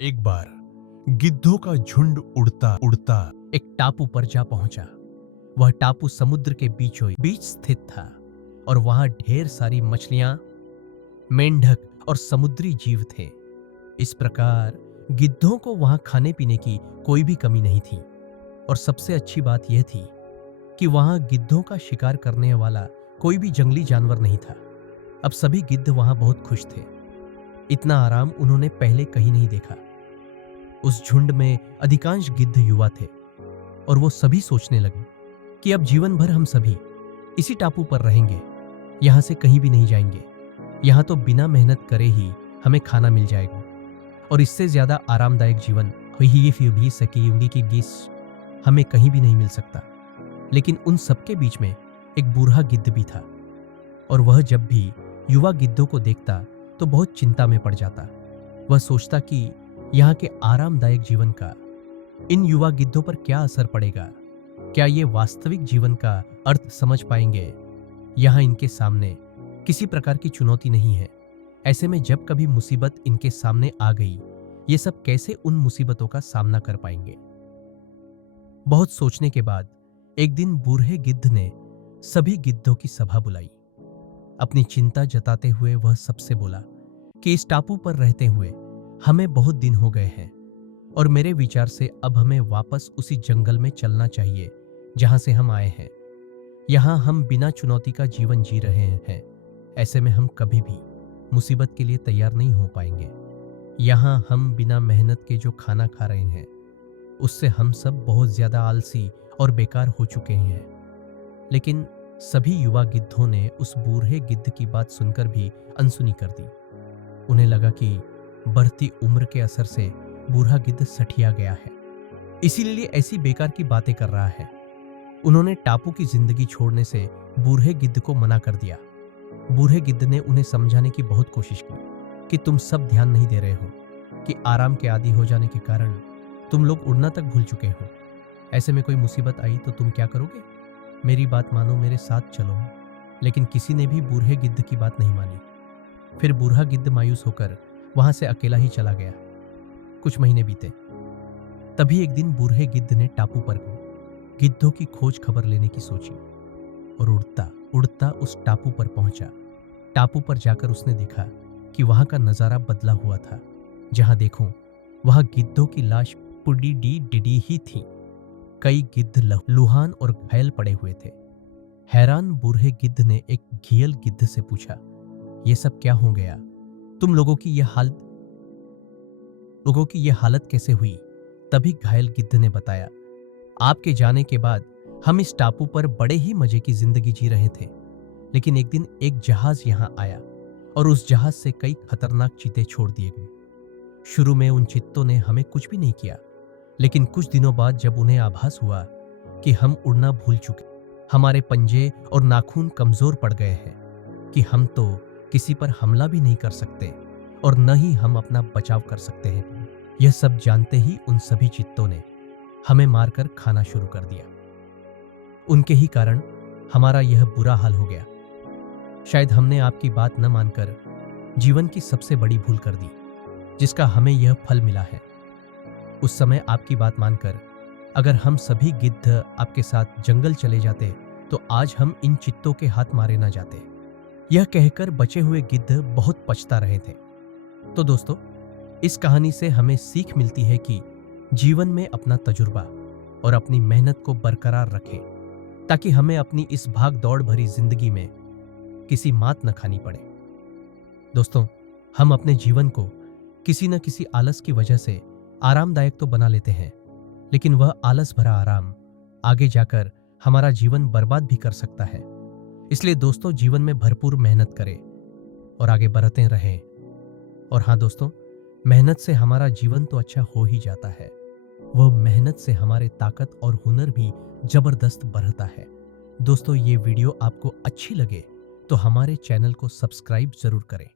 एक बार गिद्धों का झुंड उड़ता उड़ता एक टापू पर जा पहुंचा। वह टापू समुद्र के बीचों बीच स्थित था और वहां ढेर सारी मछलियां, मेंढक और समुद्री जीव थे। इस प्रकार गिद्धों को वहां खाने पीने की कोई भी कमी नहीं थी। और सबसे अच्छी बात यह थी कि वहां गिद्धों का शिकार करने वाला कोई भी जंगली जानवर नहीं था। अब सभी गिद्ध वहां बहुत खुश थे। इतना आराम उन्होंने पहले कहीं नहीं देखा। उस झुंड में अधिकांश गिद्ध युवा थे और वो सभी सोचने लगे कि अब जीवन भर हम सभी इसी टापू पर रहेंगे, यहां से कहीं भी नहीं जाएंगे। यहां तो बिना मेहनत करे ही हमें खाना मिल जाएगा और इससे ज्यादा आरामदायक जीवन ही फिर भी सकी की गिस हमें कहीं भी नहीं मिल सकता। लेकिन उन सबके बीच में एक बूढ़ा गिद्ध भी था और वह जब भी युवा गिद्धों को देखता तो बहुत चिंता में पड़ जाता। वह सोचता कि यहाँ के आरामदायक जीवन का इन युवा गिद्धों पर क्या असर पड़ेगा। क्या ये वास्तविक जीवन का अर्थ समझ पाएंगे। यहाँ इनके सामने किसी प्रकार की चुनौती नहीं है। ऐसे में जब कभी मुसीबत इनके सामने आ गई, ये सब कैसे उन मुसीबतों का सामना कर पाएंगे। बहुत सोचने के बाद एक दिन बूढ़े गिद्ध ने सभी गिद्धों की सभा बुलाई। अपनी चिंता जताते हुए वह सबसे बोला कि इस टापू पर रहते हुए हमें बहुत दिन हो गए हैं और मेरे विचार से अब हमें वापस उसी जंगल में चलना चाहिए जहां से हम आए हैं। यहां हम बिना चुनौती का जीवन जी रहे हैं। ऐसे में हम कभी भी मुसीबत के लिए तैयार नहीं हो पाएंगे। यहां हम बिना मेहनत के जो खाना खा रहे हैं उससे हम सब बहुत ज्यादा आलसी और बेकार हो चुके हैं। लेकिन सभी युवा गिद्धों ने उस बूढ़े गिद्ध की बात सुनकर भी अनसुनी कर दी। उन्हें लगा कि बढ़ती उम्र के असर से बूढ़ा गिद्ध सठिया गया है, इसीलिए ऐसी बेकार की बातें कर रहा है। उन्होंने टापू की जिंदगी छोड़ने से बूढ़े गिद्ध को मना कर दिया। बूढ़े गिद्ध ने उन्हें समझाने की बहुत कोशिश की कि तुम सब ध्यान नहीं दे रहे हो कि आराम के आदी हो जाने के कारण तुम लोग उड़ना तक भूल चुके हो। ऐसे में कोई मुसीबत आई तो तुम क्या करोगे। मेरी बात मानो, मेरे साथ चलो। लेकिन किसी ने भी बूढ़े गिद्ध की बात नहीं मानी। फिर बूढ़ा गिद्ध मायूस होकर वहां से अकेला ही चला गया। कुछ महीने बीते। तभी एक दिन बूढ़े गिद्ध ने टापू पर गिद्धों की खोज खबर लेने की सोची और उड़ता उड़ता उस टापू पर पहुंचा। टापू पर जाकर उसने देखा कि वहां का नजारा बदला हुआ था। जहां देखो वहां गिद्धों की लाश पुडी डी डिडी ही थी। कई गिद्ध लुहान और घायल पड़े हुए थे। हैरान बूढ़े गिद्ध ने एक घियल गिद्ध से पूछा, ये सब क्या हो गया। तुम लोगों की यह हालत कैसे हुई। तभी घायल गिद्ध ने बताया, आपके जाने के बाद हम इस टापू पर बड़े ही मजे की जिंदगी जी रहे थे। लेकिन एक दिन एक जहाज यहां आया और उस जहाज से कई खतरनाक चीते छोड़ दिए गए। शुरू में उन चित्तों ने हमें कुछ भी नहीं किया, लेकिन कुछ दिनों बाद जब उन्हें आभास हुआ कि हम उड़ना भूल चुके, हमारे पंजे और नाखून कमजोर पड़ गए हैं कि हम तो किसी पर हमला भी नहीं कर सकते और न ही हम अपना बचाव कर सकते हैं। यह सब जानते ही उन सभी चित्तों ने हमें मारकर खाना शुरू कर दिया। उनके ही कारण हमारा यह बुरा हाल हो गया। शायद हमने आपकी बात न मानकर जीवन की सबसे बड़ी भूल कर दी, जिसका हमें यह फल मिला है। उस समय आपकी बात मानकर अगर हम सभी गिद्ध आपके साथ जंगल चले जाते तो आज हम इन चित्तों के हाथ मारे ना जाते। यह कहकर बचे हुए गिद्ध बहुत पछता रहे थे। तो दोस्तों, इस कहानी से हमें सीख मिलती है कि जीवन में अपना तजुर्बा और अपनी मेहनत को बरकरार रखें, ताकि हमें अपनी इस भाग दौड़ भरी जिंदगी में किसी मात न खानी पड़े। दोस्तों, हम अपने जीवन को किसी न किसी आलस की वजह से आरामदायक तो बना लेते हैं, लेकिन वह आलस भरा आराम आगे जाकर हमारा जीवन बर्बाद भी कर सकता है। इसलिए दोस्तों, जीवन में भरपूर मेहनत करें और आगे बढ़ते रहें। और हाँ दोस्तों, मेहनत से हमारा जीवन तो अच्छा हो ही जाता है, वह मेहनत से हमारे ताकत और हुनर भी जबरदस्त बढ़ता है। दोस्तों, ये वीडियो आपको अच्छी लगे तो हमारे चैनल को सब्सक्राइब जरूर करें।